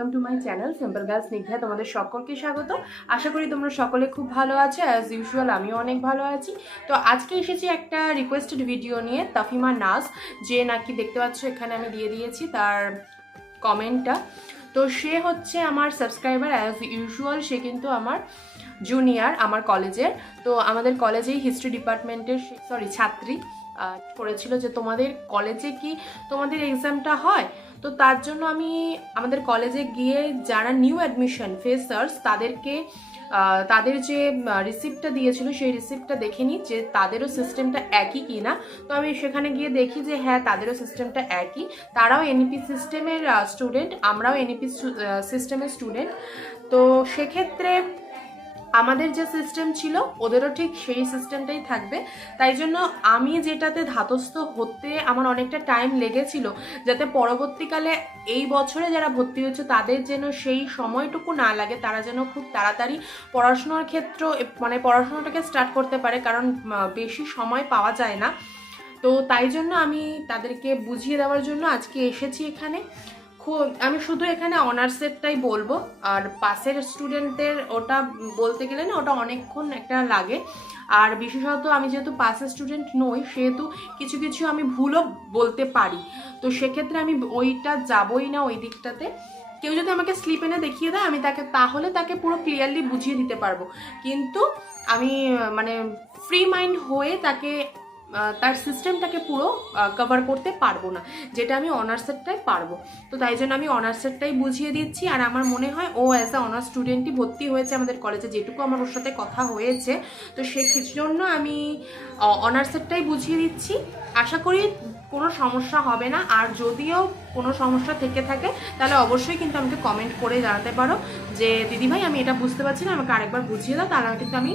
Welcome to my channel simple girls Snigdha. তোমাদের সকলকে স্বাগত। আশা করি তোমরা সকলে খুব ভালো আছো। অ্যাজ ইউজুয়াল আমিও অনেক ভালো আছি। তো আজকে এসেছি একটা রিকোয়েস্টেড ভিডিও নিয়ে, তাফিমা নাজ, যে নাকি দেখতে পাচ্ছ এখানে আমি দিয়ে দিয়েছি তার কমেন্টটা। তো সে হচ্ছে আমার সাবস্ক্রাইবার অ্যাজ ইউজুয়াল। সে কিন্তু আমার জুনিয়র আমার কলেজের। তো আমাদের কলেজেই হিস্ট্রি ডিপার্টমেন্টের ছাত্রী করেছিল যে তোমাদের কলেজে কি তোমাদের এক্সামটা হয়। তো তার জন্য আমি আমাদের কলেজে গিয়ে যারা নিউ অ্যাডমিশন ফ্রেশার্স তাদেরকে তাদের যে রিসিপ্টটা দিয়েছিল সেই রিসিপ্টটা দেখে নিই যে তাদেরও সিস্টেমটা একই কি না। তো আমি সেখানে গিয়ে দেখি যে হ্যাঁ, তাদেরও সিস্টেমটা একই। তারাও এনইপি সিস্টেমের স্টুডেন্ট, আমরাও এনইপি সিস্টেমের স্টুডেন্ট। তো সেক্ষেত্রে আমাদের যে সিস্টেম ছিল ওদেরও ঠিক সেই সিস্টেমটাই থাকবে। তাই জন্য আমি যেটাতে ধাতস্থ হতে আমার অনেকটা টাইম লেগেছিল, যাতে পরবর্তীকালে এই বছরে যারা ভর্তি হয়েছে তাদের যেন সেই সময়টুকু না লাগে, তারা যেন খুব তাড়াতাড়ি পড়াশোনার ক্ষেত্র মানে পড়াশোনাটাকে স্টার্ট করতে পারে, কারণ বেশি সময় পাওয়া যায় না। তো তাই জন্য আমি তাদেরকে বুঝিয়ে দেওয়ার জন্য আজকে এসেছি এখানে। আমি শুধু এখানে অনার্সেরটাই বলবো, আর পাশের স্টুডেন্টদের ওটা বলতে গেলে না ওটা অনেকক্ষণ একটা লাগে। আর বিশেষত আমি যেহেতু পাশের স্টুডেন্ট নই, সেহেতু কিছু কিছু আমি ভুলও বলতে পারি। তো সেক্ষেত্রে আমি ওইটা যাবই না ওই দিকটাতে। কেউ যদি আমাকে স্লিপ এনে দেখিয়ে দেয় আমি তাকে পুরো ক্লিয়ারলি বুঝিয়ে দিতে পারবো, কিন্তু আমি মানে ফ্রি মাইন্ড হয়ে তার সিস্টেমটাকে পুরো কভার করতে পারবো না, যেটা আমি অনার্সেরটাই পারবো। তো তাই জন্য আমি অনার্সেরটাই বুঝিয়ে দিচ্ছি। আর আমার মনে হয় ও অ্যাজ আ অনার্স স্টুডেন্টই ভর্তি হয়েছে আমাদের কলেজে, যেটুকু আমার ওর সাথে কথা হয়েছে। তো জন্য আমি অনার্সেরটাই বুঝিয়ে দিচ্ছি। আশা করি কোনো সমস্যা হবে না। আর যদিও কোনো সমস্যা থেকে থাকে তাহলে অবশ্যই কিন্তু আমাকে কমেন্ট করে জানাতে পারো যে দিদিভাই আমি এটা বুঝতে পারছি না, আমাকে আরেকবার বুঝিয়ে দাও। তাহলে কিন্তু আমি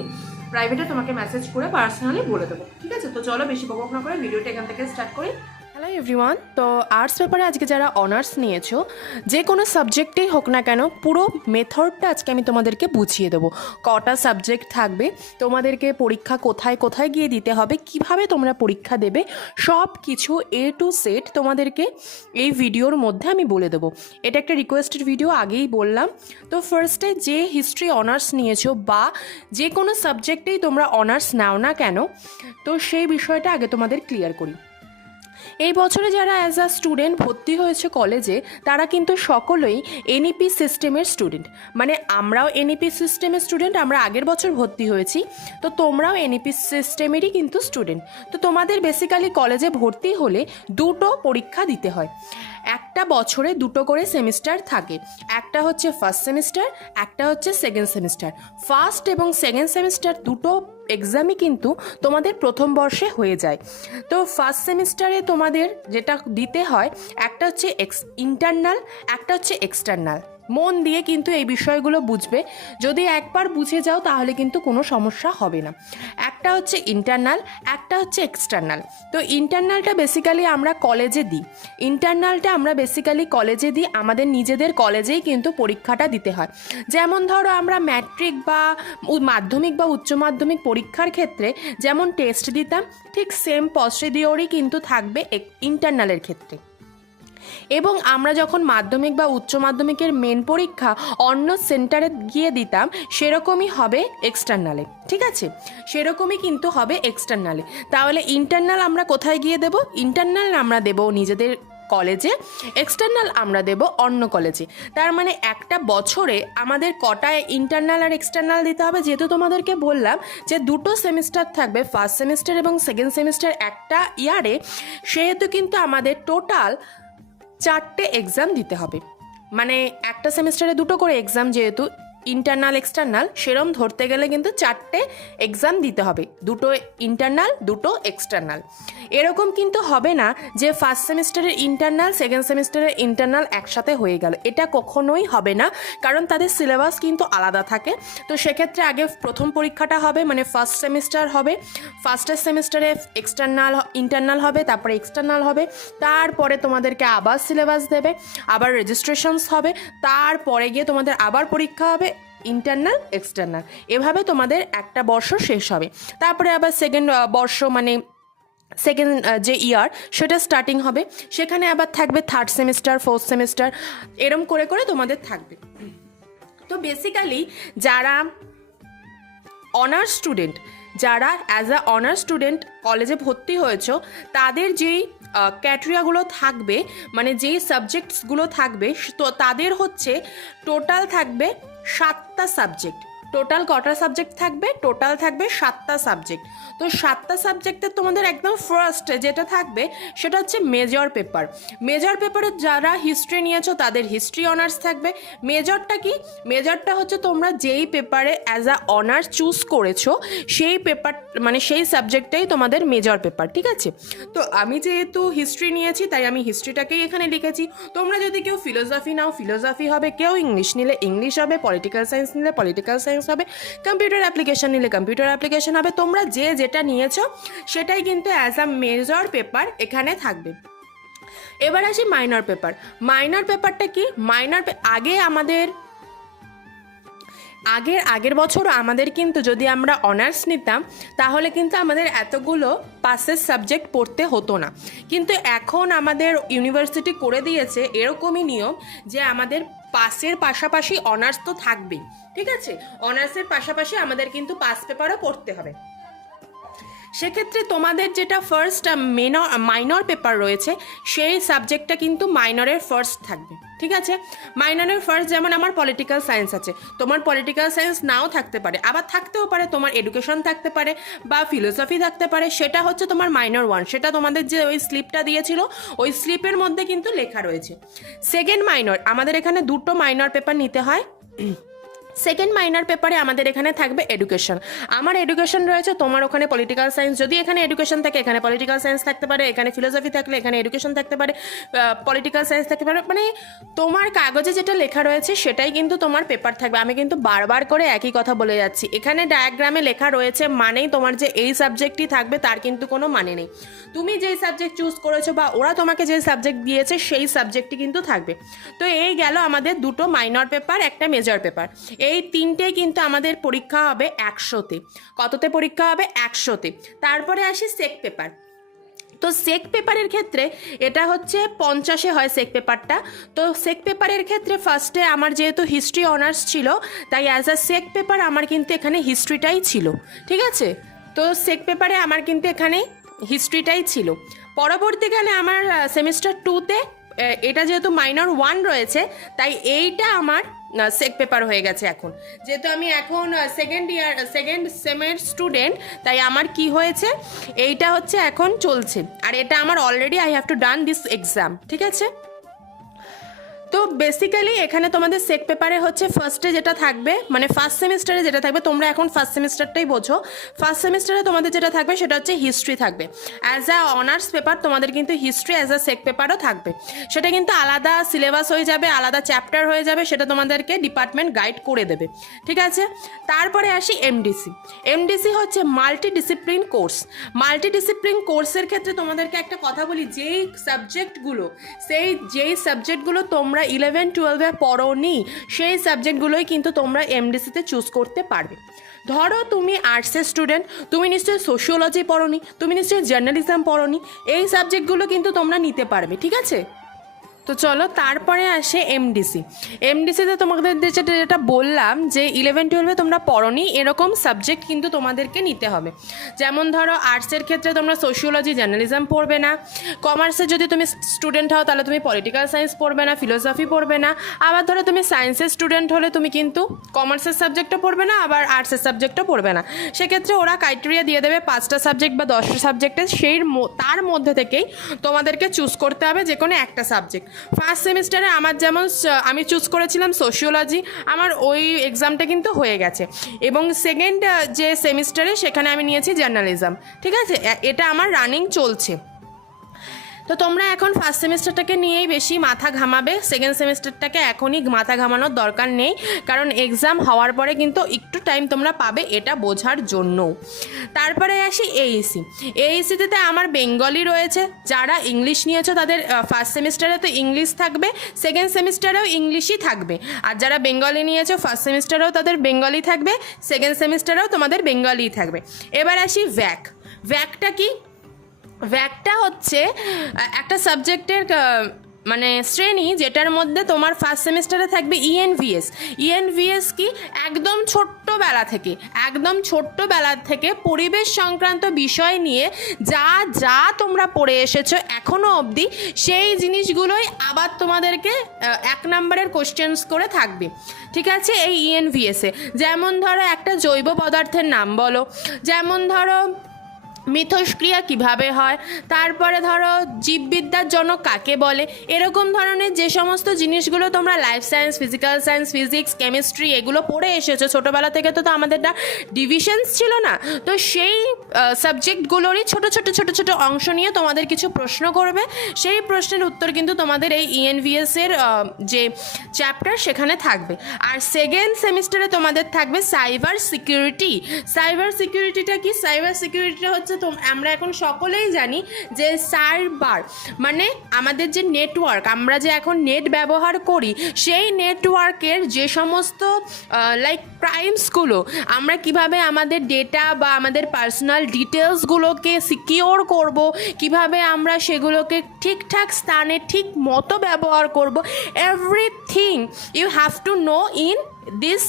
প্রাইভেটে তোমাকে মেসেজ করে পার্সোনালি বলে দেবো, ঠিক আছে? তো চলো বেশি বকবক না করে ভিডিওটা এখান থেকে স্টার্ট করি। Hello everyone. তো আর্টস পেপারে আজকে যারা অনার্স নিয়েছো, যে কোনো সাবজেক্টেই হোক না কেন, পুরো মেথডটা আজকে আমি তোমাদেরকে বুঝিয়ে দেবো। কটা সাবজেক্ট থাকবে, তোমাদেরকে পরীক্ষা কোথায় কোথায় গিয়ে দিতে হবে, কিভাবে তোমরা পরীক্ষা দেবে, সব কিছু এ টু সেট তোমাদেরকে এই ভিডিওর মধ্যে আমি বলে দেবো। এটা একটা রিকোয়েস্টেড ভিডিও, আগেই বললাম। তো ফার্স্টে যে হিস্ট্রি অনার্স নিয়েছো বা যে কোনো সাবজেক্টেই তোমরা অনার্স নাও না কেন, তো সেই বিষয়টা আগে তোমাদের ক্লিয়ার করি। এই বছরে যারা অ্যাজ আ স্টুডেন্ট ভর্তি হয়েছে কলেজে, তারা কিন্তু সকলেই এনইপি সিস্টেমের স্টুডেন্ট। মানে আমরাও এনইপি সিস্টেমের স্টুডেন্ট, আমরা আগের বছর ভর্তি হয়েছি। তো তোমরাও এনইপি সিস্টেমেরই কিন্তু স্টুডেন্ট। তো তোমাদের বেসিক্যালি কলেজে ভর্তি হলে দুটো পরীক্ষা দিতে হয়। একটা বছরে দুটো করে সেমিস্টার থাকে, একটা হচ্ছে ফার্স্ট সেমিস্টার, একটা হচ্ছে সেকেন্ড সেমিস্টার। ফার্স্ট এবং সেকেন্ড সেমিস্টার দুটো এক্সামই কিন্তু তোমাদের প্রথম বর্ষে হয়ে যায়। তো ফার্স্ট সেমিস্টারে তোমাদের যেটা দিতে হয়, একটা হচ্ছে ইন্টারনাল, একটা হচ্ছে এক্সটার্নাল। মন দিয়ে কিন্তু এই বিষয়গুলো বুঝবে। যদি একবার বুঝে যাও তাহলে কিন্তু কোনো সমস্যা হবে না। একটা হচ্ছে ইন্টারনাল, একটা হচ্ছে এক্সটার্নাল। তো ইন্টারনালটা বেসিক্যালি আমরা কলেজে দিই, আমাদের নিজেদের কলেজেই কিন্তু পরীক্ষাটা দিতে হয়। যেমন ধরো আমরা ম্যাট্রিক বা মাধ্যমিক বা উচ্চ মাধ্যমিক পরীক্ষার ক্ষেত্রে যেমন টেস্ট দিতাম, ঠিক সেম প্রসিডিওরই কিন্তু থাকবে ইন্টারনালের ক্ষেত্রে। এবং আমরা যখন মাধ্যমিক বা উচ্চ মাধ্যমিকের মেন পরীক্ষা অন্য সেন্টারে গিয়ে দিতাম, সেরকমই হবে এক্সটার্নালে, ঠিক আছে? সেরকমই কিন্তু হবে এক্সটার্নালে। তাহলে ইন্টারনাল আমরা কোথায় গিয়ে দেব? ইন্টারনাল আমরা দেব নিজেদের কলেজে, এক্সটার্নাল আমরা দেব অন্য কলেজে। তার মানে একটা বছরে আমাদের কটায় ইন্টারনাল আর এক্সটার্নাল দিতে হবে? যেহেতু তোমাদেরকে বললাম যে দুটো সেমিস্টার থাকবে, ফার্স্ট সেমিস্টার এবং সেকেন্ড সেমিস্টার একটা ইয়ারে, সেহেতু কিন্তু আমাদের টোটাল 4টে এক্সাম দিতে হবে। মানে একটা সেমিস্টারে দুটো করে এক্সাম, যেহেতু ইন্টারনাল এক্সটার্নাল, সেরম ধরতে গেলে কিন্তু 4টে এক্সাম দিতে হবে, দুটো ইন্টারনাল দুটো এক্সটার্নাল। এরকম কিন্তু হবে না যে ফার্স্ট সেমিস্টারের ইন্টারনাল সেকেন্ড সেমিস্টারের ইন্টারনাল একসাথে হয়ে গেল, এটা কখনোই হবে না, কারণ তাদের সিলেবাস কিন্তু আলাদা থাকে। তো সেক্ষেত্রে আগে প্রথম পরীক্ষাটা হবে, মানে ফার্স্ট সেমিস্টার হবে, ফার্স্টের সেমিস্টারে ইন্টারনাল হবে, তারপরে এক্সটার্নাল হবে, তারপরে তোমাদেরকে আবার সিলেবাস দেবে, আবার রেজিস্ট্রেশনস হবে, তারপরে গিয়ে তোমাদের আবার পরীক্ষা হবে, ইন্টারনাল এক্সটার্নাল। এভাবে তোমাদের একটা বর্ষ শেষ হবে। তারপরে আবার সেকেন্ড বর্ষ মানে সেকেন্ড যে ইয়ার সেটা স্টার্টিং হবে, সেখানে আবার থাকবে থার্ড সেমিস্টার, ফোর্থ সেমিস্টার, এরম করে করে তোমাদের থাকবে। তো বেসিক্যালি যারা অনার্স স্টুডেন্ট, যারা অ্যাজ আ অনার্স স্টুডেন্ট কলেজে ভর্তি হয়েছ, তাদের যেই ক্যাটেরিয়াগুলো থাকবে, মানে যেই সাবজেক্টসগুলো থাকবে, তো তাদের হচ্ছে টোটাল থাকবে 7টা সাবজেক্ট। টোটাল কটা সাবজেক্ট থাকবে? টোটাল থাকবে 7টা সাবজেক্ট। তো 7টা সাবজেক্টের তোমাদের একদম ফার্স্ট যেটা থাকবে সেটা হচ্ছে মেজর পেপার। মেজর পেপারে যারা হিস্ট্রি নিয়েছো তাদের হিস্ট্রি অনার্স থাকবে। মেজরটা কি? মেজরটা হচ্ছে তোমরা যেই পেপারে অ্যাজ আ অনার্স চুজ করেছো সেই পেপার, মানে সেই সাবজেক্টটাই তোমাদের মেজর পেপার, ঠিক আছে? তো আমি যেহেতু হিস্ট্রি নিয়েছি তাই আমি হিস্ট্রিটাকেই এখানে লিখেছি। তোমরা যদি কেউ ফিলোসফি নাও ফিলোসফি হবে, কেউ ইংলিশ নিলে ইংলিশ হবে, পলিটিক্যাল সায়েন্স নিলে পলিটিক্যাল সায়েন্স হবে, কম্পিউটার অ্যাপ্লিকেশন নিলে কম্পিউটার অ্যাপ্লিকেশন হবে। তোমরা যে যেটা নিয়েছো সেটাই কিন্তু অ্যাজ আ মেজর পেপার এখানে থাকবে। এবার আসি মাইনর পেপার। মাইনর পেপারটা কি? আগের বছরও আমাদের কিন্তু যদি আমরা অনার্স নিতাম তাহলে কিন্তু আমাদের এতগুলো পাসের সাবজেক্ট পড়তে হতো না। কিন্তু এখন আমাদের ইউনিভার্সিটি করে দিয়েছে এরকমই নিয়ম যে আমাদের পাসের পাশাপাশি অনার্স তো থাকবেই, ঠিক আছে? অনার্সের পাশাপাশি আমাদের কিন্তু পাস পেপারও পড়তে হবে। সেক্ষেত্রে তোমাদের যেটা ফার্স্ট মাইনর পেপার রয়েছে সেই সাবজেক্টটা কিন্তু মাইনরের ফার্স্ট থাকবে, ঠিক আছে? মাইনরের ফার্স্ট যেমন আমার পলিটিক্যাল সায়েন্স আছে, তোমার পলিটিক্যাল সায়েন্স নাও থাকতে পারে, আবার থাকতেও পারে তোমার এডুকেশন থাকতে পারে বা ফিলোসফি থাকতে পারে, সেটা হচ্ছে তোমার মাইনর 1। সেটা তোমাদের যে ওই স্লিপটা দিয়েছিল ওই স্লিপের মধ্যে কিন্তু লেখা রয়েছে। সেকেন্ড মাইনর, আমাদের এখানে 2টো মাইনর পেপার নিতে হয়। সেকেন্ড মাইনর পেপারে আমাদের এখানে থাকবে এডুকেশন। আমার এডুকেশন রয়েছে, তোমার ওখানে পলিটিক্যাল সায়েন্স। যদি এখানে এডুকেশন থাকে এখানে পলিটিক্যাল সায়েন্স থাকতে পারে, এখানে ফিলোসফি থাকলে এখানে এডুকেশন থাকতে পারে, পলিটিক্যাল সায়েন্স থাকতে পারে, মানে তোমার কাগজে যেটা লেখা রয়েছে সেটাই কিন্তু তোমার পেপার থাকবে। আমি কিন্তু বারবার করে একই কথা বলে যাচ্ছি, এখানে ডায়াগ্রামে লেখা রয়েছে মানেই তোমার যে এই সাবজেক্টই থাকবে তার কিন্তু কোনো মানে নেই। তুমি যেই সাবজেক্ট চুজ করেছো বা ওরা তোমাকে যে সাবজেক্ট দিয়েছে সেই সাবজেক্টই কিন্তু থাকবে। তো এই গেল আমাদের 2টো মাইনর পেপার, একটা মেজর পেপার। এই 3টে কিন্তু আমাদের পরীক্ষা হবে 100-তে। কততে পরীক্ষা হবে? 100-তে। তারপরে আসি সেক পেপার। তো সেক পেপারের ক্ষেত্রে এটা হচ্ছে 50-এ হয় সেক পেপারটা। তো সেক পেপারের ক্ষেত্রে ফার্স্টে আমার যেহেতু হিস্ট্রি অনার্স ছিল তাই অ্যাজ আ সেক পেপার আমার কিন্তু এখানে হিস্ট্রিটাই ছিল, ঠিক আছে? তো সেক পেপারে আমার কিন্তু এখানে হিস্ট্রিটাই ছিল। পরবর্তীকালে আমার সেমিস্টার 2-তে এটা যেহেতু মাইনর 1 রয়েছে তাই এইটা আমার সেক পেপার হয়ে গেছে। এখন যেহেতু আমি এখন সেকেন্ড সেমের স্টুডেন্ট তাই আমার কি হয়েছে, এইটা হচ্ছে এখন চলছে, আর এটা আমার already I have to done this exam, ঠিক আছে? তো বেসিক্যালি এখানে তোমাদের সেক পেপারে হচ্ছে ফার্স্টে যেটা থাকবে, মানে ফার্স্ট সেমিস্টারে যেটা থাকবে, তোমরা এখন ফার্স্ট সেমিস্টারটাই বোঝো। ফার্স্ট সেমিস্টারে তোমাদের যেটা থাকবে সেটা হচ্ছে হিস্ট্রি থাকবে। অ্যাজ আ অনার্স পেপার তোমাদের কিন্তু হিস্ট্রি অ্যাজ আ সেক পেপারও থাকবে। সেটা কিন্তু আলাদা সিলেবাস হয়ে যাবে, আলাদা চ্যাপ্টার হয়ে যাবে, সেটা তোমাদেরকে ডিপার্টমেন্ট গাইড করে দেবে, ঠিক আছে? তারপরে আসি এমডিসি। এমডিসি হচ্ছে multi discipline course. Multi discipline কোর্সের ক্ষেত্রে তোমাদেরকে একটা কথা বলি, যেই সাবজেক্টগুলো তোমরা 11-12-এ পড়োনি সেই সাবজেক্টগুলোই কিন্তু তোমরা এমডিসিতে চুজ করতে পারবে। ধরো তুমি আর্টসের স্টুডেন্ট, তুমি নিশ্চয়ই সোশিওলজি পড়োনি, তুমি নিশ্চয়ই জার্নালিজম পড়োনি, এই সাবজেক্টগুলো কিন্তু তোমরা নিতে পারবে, ঠিক আছে? তো চলো তারপরে আসে এমডিসি। এমডিসিতে তোমাদের যেটা বললাম যে 11-12-এ তোমরা পড়োনি এরকম সাবজেক্ট কিন্তু তোমাদেরকে নিতে হবে। যেমন ধরো আর্টসের ক্ষেত্রে তোমরা সোশিওলজি জার্নালিজম পড়বে না, কমার্সের যদি তুমি স্টুডেন্ট হও তাহলে তুমি পলিটিক্যাল সায়েন্স পড়বে না, ফিলোসফি পড়বে না। আবার ধরো তুমি সায়েন্সের স্টুডেন্ট হলে তুমি কিন্তু কমার্সের সাবজেক্টও পড়বে না, আবার আর্টসের সাবজেক্টও পড়বে না। সেক্ষেত্রে ওরা ক্রাইটেরিয়া দিয়ে দেবে 5টা সাবজেক্ট বা 10টা সাবজেক্টে, তার মধ্যে থেকেই তোমাদেরকে চুজ করতে হবে যে কোনো একটা সাবজেক্ট। ফার্স্ট সেমিস্টারে আমার যেমন আমি চুজ করেছিলাম সোশিওলজি, আমার ওই এক্সামটা কিন্তু হয়ে গেছে। এবং সেকেন্ড যে সেমিস্টারে সেখানে আমি নিয়েছি জার্নালিজম, ঠিক আছে? এটা আমার রানিং চলছে। তো তোমরা এখন ফার্স্ট সেমিস্টারটাকে নিয়েই বেশি মাথা ঘামাবে, সেকেন্ড সেমিস্টারটাকে এখনই মাথা ঘামানোর দরকার নেই, কারণ এক্সাম হওয়ার পরে কিন্তু একটু টাইম তোমরা পাবে এটা বোঝার জন্য। তারপরে আসি এইসি। এইসিতে আমার বেঙ্গলি রয়েছে, যারা ইংলিশ নিয়েছো তাদের ফার্স্ট সেমিস্টারে তো ইংলিশ থাকবে, সেকেন্ড সেমিস্টারেও ইংলিশই থাকবে। আর যারা বেঙ্গলি নিয়েছো ফার্স্ট সেমিস্টারেও তাদের বেঙ্গলি থাকবে, সেকেন্ড সেমিস্টারেও তোমাদের বেঙ্গলিই থাকবে। এবার আসি ভ্যাক। ভ্যাকটা কি? ভ্যাকটা হচ্ছে একটা সাবজেক্টের মানে শ্রেণী, যেটার মধ্যে তোমার ফার্স্ট সেমিস্টারে থাকবে ইএনভিএস। ইএনভিএস কি, একদম ছোট্টবেলা থেকে পরিবেশ সংক্রান্ত বিষয় নিয়ে যা যা তোমরা পড়ে এসেছো এখনও অবধি, সেই জিনিসগুলোই আবার তোমাদেরকে 1 নম্বরের কোশ্চেন্স করে থাকবে। ঠিক আছে, এই ইএনভিএসে যেমন ধরো একটা জৈব পদার্থের নাম বলো, যেমন ধরো মিথস্ক্রিয়া কিভাবে হয়, তারপরে ধরো জীববিদ্যার জনক কাকে বলে, এরকম ধরনের যে সমস্ত জিনিসগুলো তোমরা life science, physical science, physics, chemistry এগুলো পড়ে এসেছো ছোটোবেলা থেকে, তো আমাদের ডিভিশনস ছিল না, তো সেই সাবজেক্টগুলোরই ছোট ছোট অংশ নিয়ে তোমাদের কিছু প্রশ্ন করবে, সেই প্রশ্নের উত্তর কিন্তু তোমাদের এই ইএনভিএসের যে চ্যাপ্টার সেখানে থাকবে। আর সেকেন্ড সেমিস্টারে তোমাদের থাকবে সাইবার সিকিউরিটি। সাইবার সিকিউরিটিটা কি? সাইবার সিকিউরিটিটা হচ্ছে, তো আমরা এখন সকলেই জানি যে সাইবার মানে আমাদের যে নেটওয়ার্ক, আমরা যে এখন নেট ব্যবহার করি, সেই নেটওয়ার্কের যে সমস্ত লাইক ক্রাইমসগুলো, আমরা কিভাবে আমাদের ডেটা বা আমাদের পার্সোনাল ডিটেলসগুলোকে সিকিওর করব, কিভাবে আমরা সেগুলোকে ঠিকঠাক স্থানে ঠিক মতো ব্যবহার করব, everything you have to know in this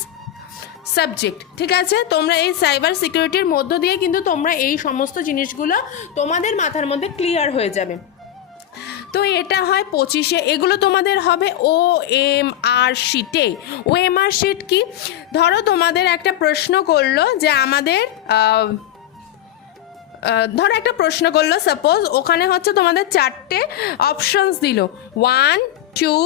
subject. ঠিক আছে, তোমরা এই সাইবার সিকিউরিটির মধ্য দিয়ে কিন্তু তোমরা এই সমস্ত জিনিসগুলো তোমাদের মাথার মধ্যে ক্লিয়ার হয়ে যাবে। তো এটা হয় 25-এ, এগুলো তোমাদের হবে OMR শিটে। OMR শিট কি? ধরো তোমাদের একটা প্রশ্ন করলো যে আমাদের সাপোজ ওখানে হচ্ছে তোমাদের 4টে অপশনস দিল, 1 2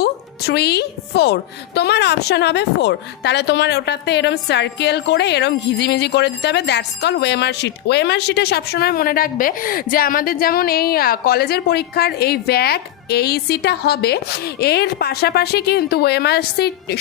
3 4, তোমার অপশন হবে 4, তাহলে তোমার ওটাতে এরম সার্কেল করে এরম ঘিজিমিজি করে দিতে হবে, that's call OMR sheet. OMR শিটে সবসময় মনে রাখবে যে আমাদের যেমন এই কলেজের পরীক্ষার এই ভ্যাক এইসিটা হবে, এর পাশাপাশি কিন্তু ওএমআর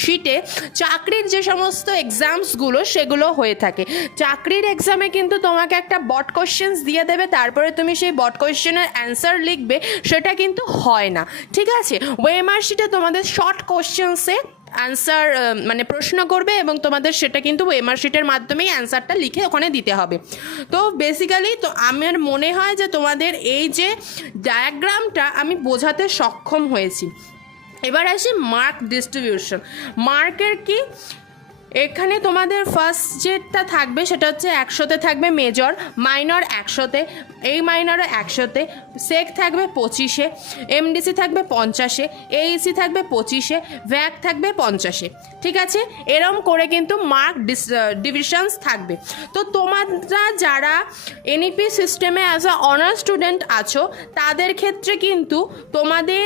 শিটে চাকরির যে সমস্ত এক্সামসগুলো সেগুলো হয়ে থাকে। চাকরির এক্সামে কিন্তু তোমাকে একটা বট কোশ্চেন্স দিয়ে দেবে, তারপরে তুমি সেই বট কোশ্চেনের অ্যান্সার লিখবে, সেটা কিন্তু হয় না। ঠিক আছে, ওএমআর শিটে তোমাদের শর্ট কোশ্চেন্সে অ্যান্সার মানে প্রশ্ন করবে, এবং তোমাদের সেটা কিন্তু ওএমআর শিটের মাধ্যমেই অ্যান্সারটা লিখে ওখানে দিতে হবে। তো বেসিক্যালি তো আমার মনে হয় যে তোমাদের এই যে ডায়াগ্রামটা আমি বোঝাতে সক্ষম হয়েছি। এবার আসি মার্ক ডিস্ট্রিবিউশন। মার্কের কি, এখানে তোমাদের ফার্স্ট যেটা থাকবে সেটা হচ্ছে 100-তে থাকবে মেজর, মাইনর 100-তে, এই মাইনরও 100-তে, সেক থাকবে 25-এ, এমডিসি থাকবে 50-এ, এইসি থাকবে 25-এ, ভ্যাক থাকবে 50-এ। ঠিক আছে, এরম করে কিন্তু মার্ক ডিভিশনস থাকবে। তো তোমরা যারা এনইপি সিস্টেমে অ্যাজ আ অনার্স স্টুডেন্ট আছো, তাদের ক্ষেত্রে কিন্তু তোমাদের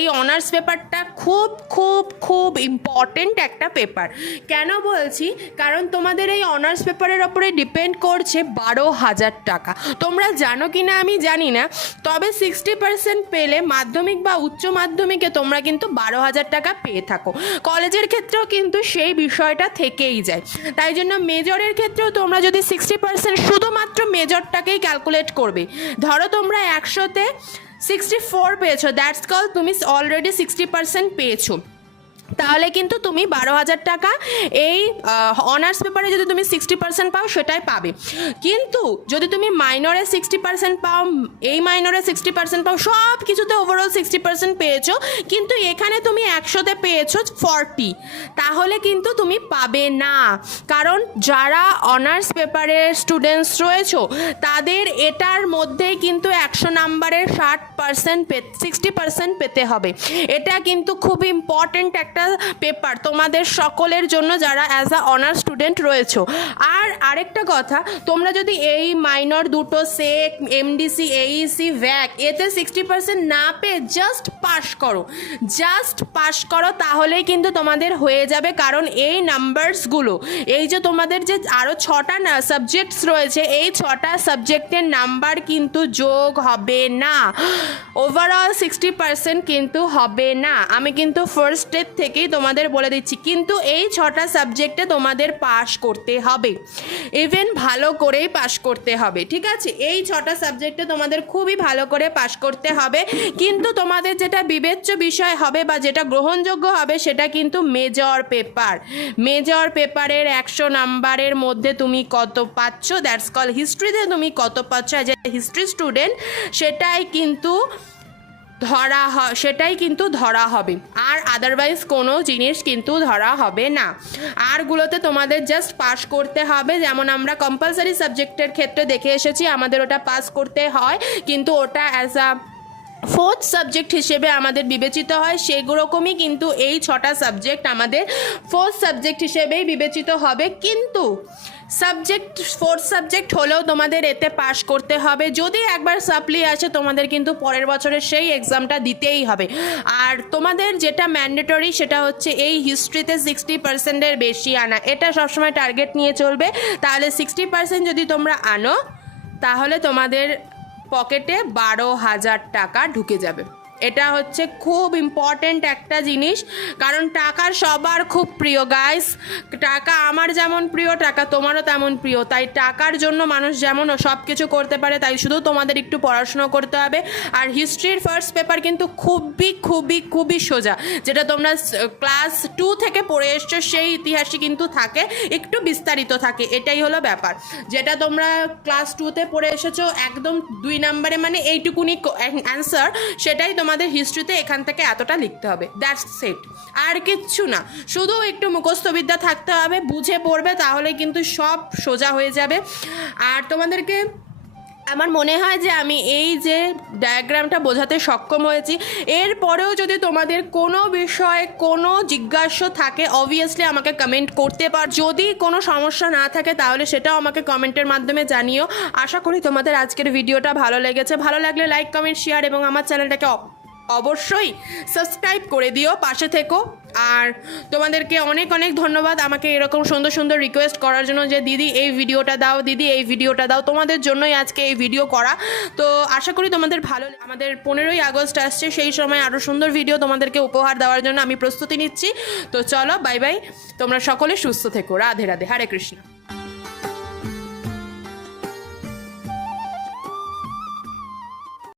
এই অনার্স পেপারটা খুব খুব খুব ইম্পর্টেন্ট একটা পেপার। কেন বলছি? কারণ তোমাদের এই অনার্স পেপারের ওপরে ডিপেন্ড করছে 12,000 টাকা। তোমরা জানো কি না আমি জানি না, তবে 60% পেলে মাধ্যমিক বা উচ্চ মাধ্যমিকে তোমরা কিন্তু 12,000 টাকা পেয়ে থাকো। কলেজের ক্ষেত্রেও কিন্তু সেই বিষয়টা থেকেই যায়। তাই জন্য মেজরের ক্ষেত্রেও তোমরা যদি 60% শুধুমাত্র মেজরটাকেই ক্যালকুলেট করবে, ধরো তোমরা 100-তে 64 পেয়েছো, দ্যাটস কল তুমি অলরেডি 60% পেয়েছো, তাহলে কিন্তু তুমি 12,000 টাকা এই অনার্স পেপারে যদি তুমি 60% পাও সেটাই পাবে। কিন্তু যদি তুমি মাইনরে 60% পাও, এই মাইনরে 60% পাও, সব কিছুতে ওভারঅল 60% পেয়েছো, কিন্তু এখানে তুমি 100-তে পেয়েছো 40, তাহলে কিন্তু তুমি পাবে না। কারণ যারা অনার্স পেপারের স্টুডেন্টস রয়েছো তাদের এটার মধ্যেই কিন্তু 100 নাম্বারের 60% পেতে হবে। এটা কিন্তু খুব ইম্পর্টেন্ট একটা পেপার তোমাদের সকলের জন্য যারা অ্যাজ আ অনার্স স্টুডেন্ট রয়েছো। আর আরেকটা কথা, তোমরা যদি এই মাইনর দুটো সেক, এমডিসি, এইসি, ভ্যাক এতে 60% না পেয়ে জাস্ট পাস করো, তাহলেই কিন্তু তোমাদের হয়ে যাবে। কারণ এই নাম্বারসগুলো, এই যে তোমাদের যে আরও 6টা সাবজেক্টস রয়েছে, এই 6টা সাবজেক্টের নাম্বার কিন্তু যোগ হবে না, ওভারঅল 60% কিন্তু হবে না। আমি কিন্তু ফার্স্ট ডে থেকে থেকেই তোমাদের বলে দিচ্ছি, কিন্তু এই 6টা সাবজেক্টে তোমাদের পাস করতে হবে, ইভেন ভালো করেই পাস করতে হবে, ঠিক আছে? এই 6টা সাবজেক্টে তোমাদের খুবই ভালো করে পাস করতে হবে, কিন্তু তোমাদের যেটা বিবেচ্য বিষয় হবে বা যেটা গ্রহণযোগ্য হবে সেটা কিন্তু মেজর পেপার। মেজর পেপারের 100 নাম্বারের মধ্যে তুমি কত পাচ্ছ, দ্যাটস কল হিস্ট্রিতে তুমি কত পাচ্ছ অ্যাজ এ হিস্ট্রি স্টুডেন্ট, সেটাই কিন্তু ধরা হবে, আর আদারওয়াইজ কোনো জিনিস কিন্তু ধরা হবে না। আরগুলোতে তোমাদের জাস্ট পাস করতে হবে, যেমন আমরা কম্পালসারি সাবজেক্টের ক্ষেত্রে দেখে এসেছি আমাদের ওটা পাস করতে হয়, কিন্তু ওটা অ্যাজ আ 4th সাবজেক্ট হিসেবে আমাদের বিবেচিত হয়, সেরকমই কিন্তু এই 6টা সাবজেক্ট আমাদের 4th সাবজেক্ট হিসেবেই বিবেচিত হবে, কিন্তু সাবজেক্ট 4th সাবজেক্ট হলেও তোমাদের এতে পাস করতে হবে। যদি একবার সাপ্লি আসে তোমাদের কিন্তু পরের বছরের সেই এক্সামটা দিতেই হবে। আর তোমাদের যেটা ম্যান্ডেটরি সেটা হচ্ছে এই হিস্ট্রিতে 60%-এর বেশি আনা, এটা সবসময় টার্গেট নিয়ে চলবে। তাহলে 60% যদি তোমরা আনো তাহলে তোমাদের পকেটে 12,000 টাকা ঢুকে যাবে। এটা হচ্ছে খুব ইম্পর্ট্যান্ট একটা জিনিস, কারণ টাকা সবার খুব প্রিয় গাইস। টাকা আমার যেমন প্রিয়, টাকা তোমারও তেমন প্রিয়। তাই টাকার জন্য মানুষ যেমন সব কিছু করতে পারে, তাই শুধু তোমাদের একটু পড়াশুনো করতে হবে। আর হিস্ট্রির ফার্স্ট পেপার কিন্তু খুবই খুবই খুবই সোজা, যেটা তোমরা ক্লাস 2 থেকে পড়ে এসছো সেই ইতিহাসই কিন্তু থাকে, একটু বিস্তারিত থাকে, এটাই হলো ব্যাপার। যেটা তোমরা ক্লাস 2-তে পড়ে এসেছো একদম 2 নম্বরে, মানে এইটুকুনি অ্যান্সার, সেটাই তোমাদের হিস্ট্রিতে এখান থেকে এতটা লিখতে হবে, দ্যাটস ইট, আর কিচ্ছু না। শুধু একটু মুখস্থবিদ্যা থাকতে হবে, বুঝে পড়বে, তাহলে কিন্তু সব সোজা হয়ে যাবে। আর তোমাদেরকে আমার মনে হয় যে আমি এই যে ডায়াগ্রামটা বোঝাতে সক্ষম হয়েছি। এরপরেও যদি তোমাদের কোনো বিষয়ে কোনো জিজ্ঞাসা থাকে অবভিয়াসলি আমাকে কমেন্ট করতে পার। যদি কোনো সমস্যা না থাকে তাহলে সেটাও আমাকে কমেন্টের মাধ্যমে জানিও। আশা করি তোমাদের আজকের ভিডিওটা ভালো লেগেছে। ভালো লাগলে লাইক, কমেন্ট, শেয়ার এবং আমার চ্যানেলটাকে অবশ্যই সাবস্ক্রাইব করে দিও, পাশে থেকো। আর তোমাদেরকে অনেক অনেক ধন্যবাদ আমাকে এরকম সুন্দর সুন্দর রিকোয়েস্ট করার জন্য, যে দিদি এই ভিডিওটা দাও, দিদি এই ভিডিওটা দাও। তোমাদের জন্যই আজকে এই ভিডিও করা। তো আশা করি তোমাদের ভালো। আমাদের 15ই আগস্ট আসছে, সেই সময় আরও সুন্দর ভিডিও তোমাদেরকে উপহার দেওয়ার জন্য আমি প্রস্তুতি নিচ্ছি। তো চলো, বাই বাই, তোমরা সকলে সুস্থ থেকো। রাধে রাধে, হরে কৃষ্ণ।